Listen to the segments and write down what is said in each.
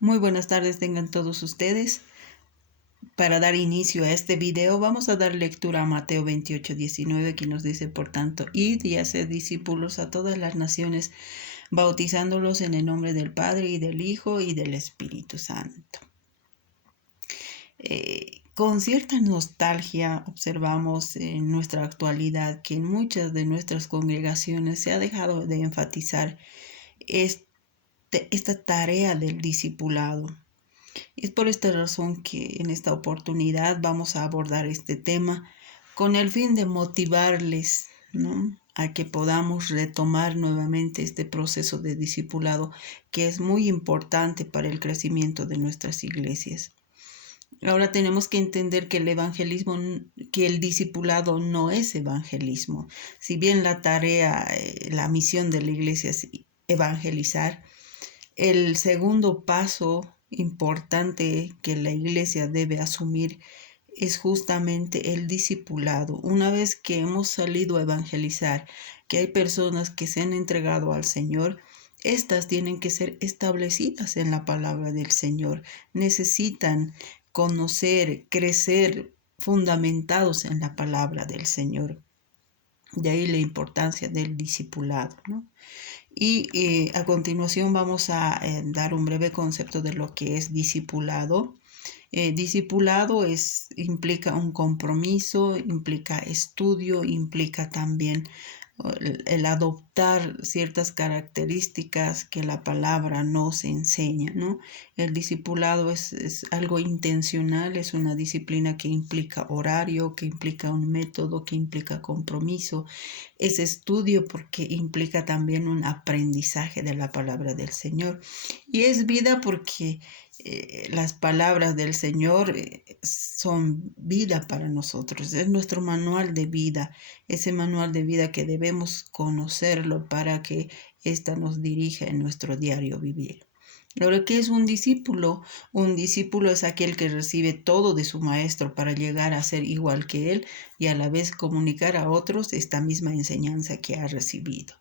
Muy buenas tardes tengan todos ustedes. Para dar inicio a este video vamos a dar lectura a Mateo 28:19, que nos dice: por tanto, id y haced discípulos a todas las naciones, bautizándolos en el nombre del Padre y del Hijo y del Espíritu Santo. Con cierta nostalgia observamos en nuestra actualidad que en muchas de nuestras congregaciones se ha dejado de enfatizar esta tarea del discipulado. Es por esta razón que en esta oportunidad vamos a abordar este tema con el fin de motivarles, ¿no?, a que podamos retomar nuevamente este proceso de discipulado, que es muy importante para el crecimiento de nuestras iglesias. Ahora tenemos que entender que el discipulado no es evangelismo. Si bien la tarea, la misión de la iglesia es evangelizar, el segundo paso importante que la iglesia debe asumir es justamente el discipulado. Una vez que hemos salido a evangelizar, que hay personas que se han entregado al Señor, estas tienen que ser establecidas en la palabra del Señor. Necesitan conocer, crecer fundamentados en la palabra del Señor. De ahí la importancia del discipulado, ¿no? Y a continuación vamos a dar un breve concepto de lo que es discipulado. Discipulado implica un compromiso, implica estudio, implica también el adoptar ciertas características que la palabra nos enseña, ¿no? El discipulado es algo intencional, es una disciplina que implica horario, que implica un método, que implica compromiso. Es estudio porque implica también un aprendizaje de la palabra del Señor. Y es vida porque las palabras del Señor son vida para nosotros. Es nuestro manual de vida, ese manual de vida que debemos conocerlo para que ésta nos dirija en nuestro diario vivir. Ahora, ¿qué es un discípulo? Un discípulo es aquel que recibe todo de su maestro para llegar a ser igual que él y a la vez comunicar a otros esta misma enseñanza que ha recibido.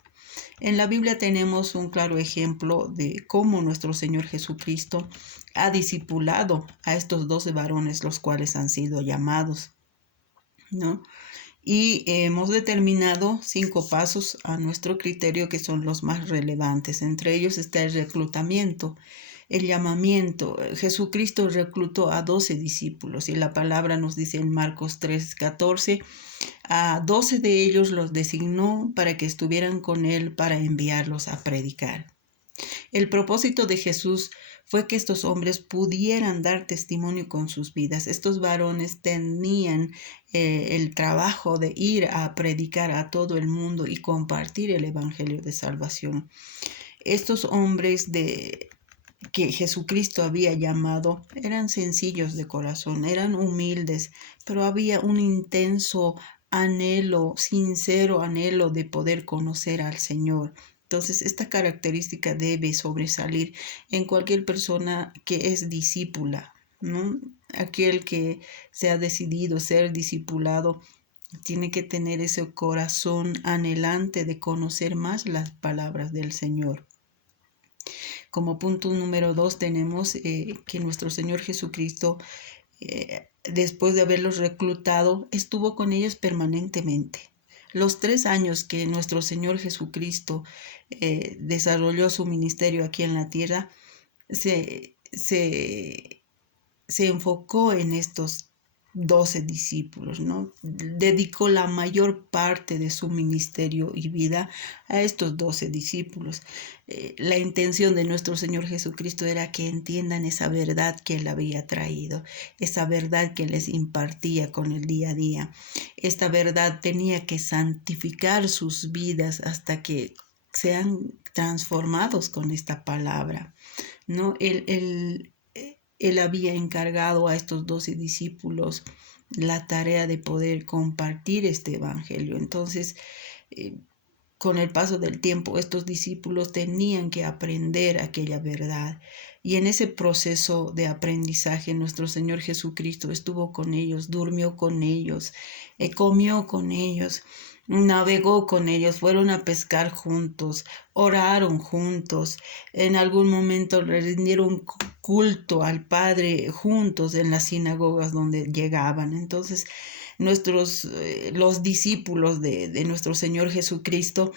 En la Biblia tenemos un claro ejemplo de cómo nuestro Señor Jesucristo ha discipulado a estos 12 varones, los cuales han sido llamados, ¿no? Y hemos determinado 5 pasos a nuestro criterio que son los más relevantes. Entre ellos está el reclutamiento, el llamamiento. Jesucristo reclutó a 12 discípulos y la palabra nos dice en Marcos 3:14, a 12 de ellos los designó para que estuvieran con él para enviarlos a predicar. El propósito de Jesús fue que estos hombres pudieran dar testimonio con sus vidas. Estos varones tenían el trabajo de ir a predicar a todo el mundo y compartir el evangelio de salvación. Estos hombres que Jesucristo había llamado eran sencillos de corazón, eran humildes, pero había un intenso anhelo, sincero anhelo de poder conocer al Señor. Entonces, esta característica debe sobresalir en cualquier persona que es discípula, ¿no? Aquel que se ha decidido ser discipulado tiene que tener ese corazón anhelante de conocer más las palabras del Señor. Como punto número 2 tenemos que nuestro Señor Jesucristo, después de haberlos reclutado, estuvo con ellos permanentemente. Los 3 años que nuestro Señor Jesucristo desarrolló su ministerio aquí en la tierra, se enfocó en estos 12 discípulos, ¿no? Dedicó la mayor parte de su ministerio y vida a estos 12 discípulos. La intención de nuestro Señor Jesucristo era que entiendan esa verdad que Él había traído, esa verdad que les impartía con el día a día. Esta verdad tenía que santificar sus vidas hasta que sean transformados con esta palabra, ¿no? Él había encargado a estos 12 discípulos la tarea de poder compartir este evangelio. Entonces, con el paso del tiempo, estos discípulos tenían que aprender aquella verdad. Y en ese proceso de aprendizaje, nuestro Señor Jesucristo estuvo con ellos, durmió con ellos, comió con ellos, navegó con ellos, fueron a pescar juntos, oraron juntos. En algún momento le rindieron culto al Padre juntos en las sinagogas donde llegaban. Entonces, los discípulos de nuestro Señor Jesucristo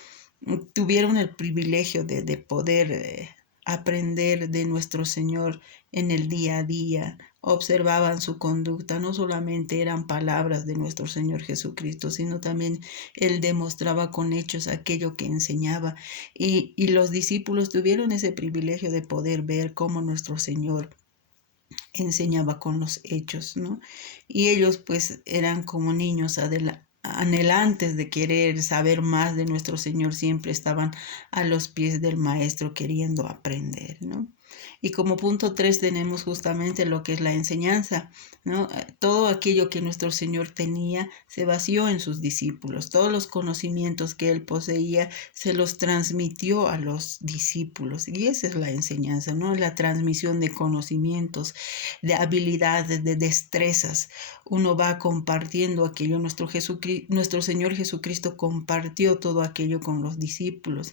tuvieron el privilegio de poder aprender de nuestro Señor en el día a día, observaban su conducta, no solamente eran palabras de nuestro Señor Jesucristo, sino también Él demostraba con hechos aquello que enseñaba. Y los discípulos tuvieron ese privilegio de poder ver cómo nuestro Señor enseñaba con los hechos, ¿no? Y ellos pues eran como niños anhelantes de querer saber más de nuestro Señor, siempre estaban a los pies del Maestro queriendo aprender, ¿no? Y como punto 3 tenemos justamente lo que es la enseñanza, ¿no? Todo aquello que nuestro Señor tenía se vació en sus discípulos. Todos los conocimientos que Él poseía se los transmitió a los discípulos. Y esa es la enseñanza, ¿no? La transmisión de conocimientos, de habilidades, de destrezas. Uno va compartiendo aquello. Nuestro Señor Jesucristo compartió todo aquello con los discípulos.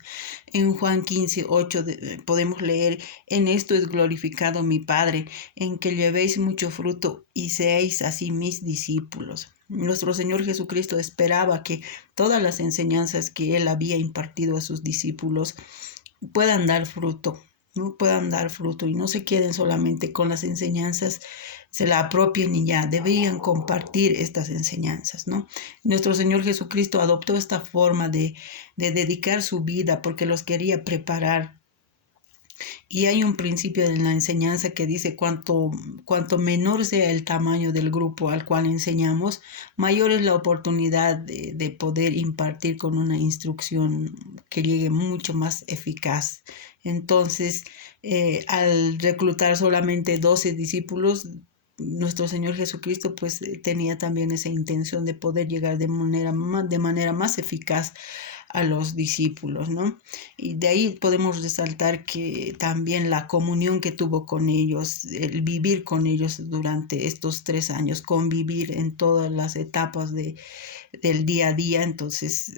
En Juan 15:8 podemos leer: en esto es glorificado mi Padre, en que llevéis mucho fruto y seáis así mis discípulos. Nuestro Señor Jesucristo esperaba que todas las enseñanzas que Él había impartido a sus discípulos puedan dar fruto, ¿no? Puedan dar fruto y no se queden solamente con las enseñanzas, se la apropien y ya, deberían compartir estas enseñanzas, ¿no? Nuestro Señor Jesucristo adoptó esta forma de dedicar su vida porque los quería preparar. Y hay un principio en la enseñanza que dice: cuanto menor sea el tamaño del grupo al cual enseñamos, mayor es la oportunidad de poder impartir con una instrucción que llegue mucho más eficaz. Entonces, al reclutar solamente 12 discípulos, nuestro Señor Jesucristo pues tenía también esa intención de poder llegar de manera más eficaz a los discípulos, ¿no? Y de ahí podemos resaltar que también la comunión que tuvo con ellos, el vivir con ellos durante estos 3 años, convivir en todas las etapas del día a día, entonces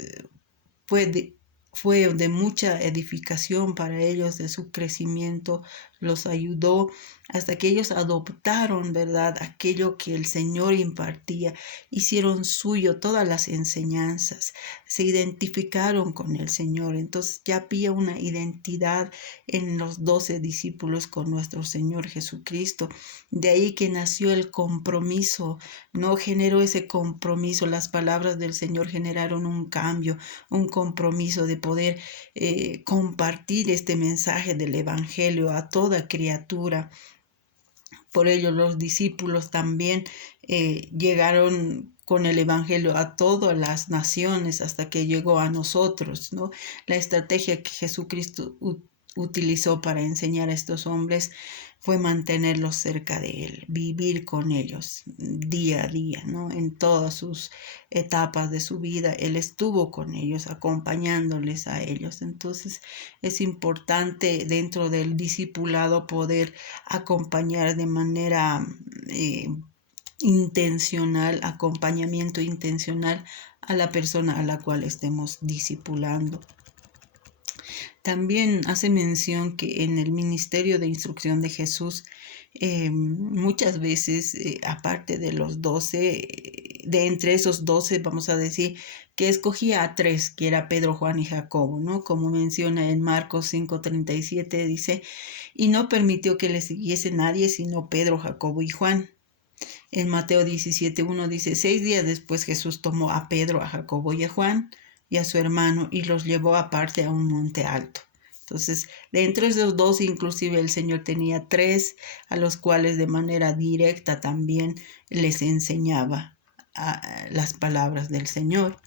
fue de mucha edificación para ellos, de su crecimiento, los ayudó hasta que ellos adoptaron, ¿verdad?, aquello que el Señor impartía, hicieron suyo todas las enseñanzas, se identificaron con el Señor. Entonces ya había una identidad en los 12 discípulos con nuestro Señor Jesucristo. De ahí que nació el compromiso, no generó ese compromiso. Las palabras del Señor generaron un cambio, un compromiso de poder compartir este mensaje del Evangelio a toda criatura. Por ello los discípulos también llegaron con el Evangelio a todas las naciones hasta que llegó a nosotros, ¿no? La estrategia que Jesucristo utilizó para enseñar a estos hombres fue mantenerlos cerca de Él, vivir con ellos día a día, ¿no? En todas sus etapas de su vida, Él estuvo con ellos, acompañándoles a ellos. Entonces es importante dentro del discipulado poder acompañar de manera intencional, acompañamiento intencional a la persona a la cual estemos discipulando. También hace mención que en el ministerio de instrucción de Jesús, muchas veces, aparte de los 12, de entre esos 12, vamos a decir, que escogía a 3, que era Pedro, Juan y Jacobo, ¿no? Como menciona en Marcos 5:37, dice: y no permitió que le siguiese nadie sino Pedro, Jacobo y Juan. En Mateo 17:1 dice: 6 días después Jesús tomó a Pedro, a Jacobo y a Juan y a su hermano y los llevó aparte a un monte alto. Entonces, dentro de esos 12, inclusive el Señor tenía 3 a los cuales de manera directa también les enseñaba las palabras del Señor.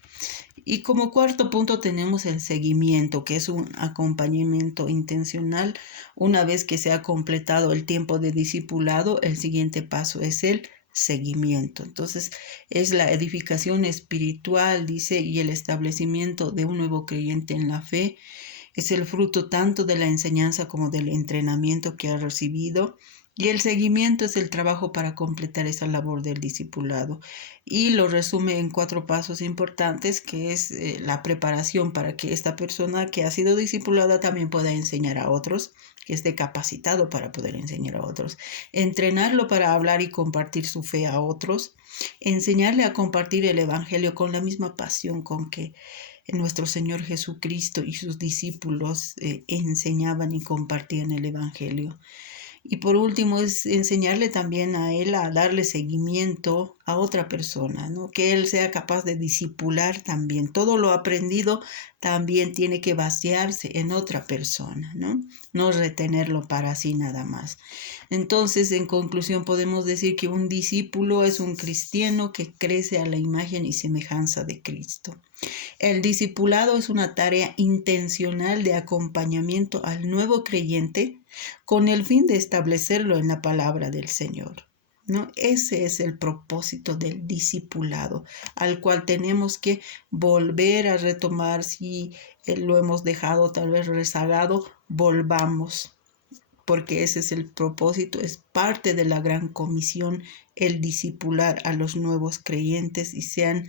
Y como cuarto punto tenemos el seguimiento, que es un acompañamiento intencional. Una vez que se ha completado el tiempo de discipulado, el siguiente paso es el seguimiento. Entonces es la edificación espiritual, dice, y el establecimiento de un nuevo creyente en la fe. Es el fruto tanto de la enseñanza como del entrenamiento que ha recibido. Y el seguimiento es el trabajo para completar esa labor del discipulado. Y lo resume en 4 pasos importantes, que es la preparación para que esta persona que ha sido discipulada también pueda enseñar a otros, que esté capacitado para poder enseñar a otros. Entrenarlo para hablar y compartir su fe a otros. Enseñarle a compartir el Evangelio con la misma pasión con que nuestro Señor Jesucristo y sus discípulos enseñaban y compartían el Evangelio. Y por último es enseñarle también a él a darle seguimiento a otra persona, ¿no? Que él sea capaz de discipular también. Todo lo aprendido también tiene que vaciarse en otra persona, ¿no? No retenerlo para sí nada más. Entonces, en conclusión, podemos decir que un discípulo es un cristiano que crece a la imagen y semejanza de Cristo. El discipulado es una tarea intencional de acompañamiento al nuevo creyente con el fin de establecerlo en la palabra del Señor, ¿no? Ese es el propósito del discipulado, al cual tenemos que volver a retomar. Si lo hemos dejado tal vez rezagado, volvamos, porque ese es el propósito, es parte de la gran comisión, el discipular a los nuevos creyentes y sean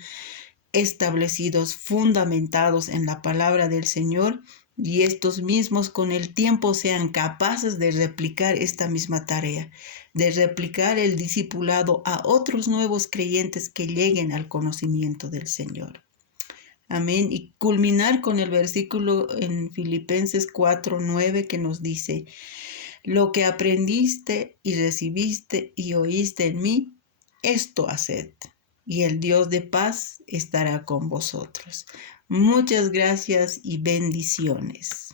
establecidos, fundamentados en la palabra del Señor, y estos mismos con el tiempo sean capaces de replicar esta misma tarea, de replicar el discipulado a otros nuevos creyentes que lleguen al conocimiento del Señor. Amén. Y culminar con el versículo en Filipenses 4:9 que nos dice: lo que aprendiste y recibiste y oíste en mí, esto haced, y el Dios de paz estará con vosotros. Muchas gracias y bendiciones.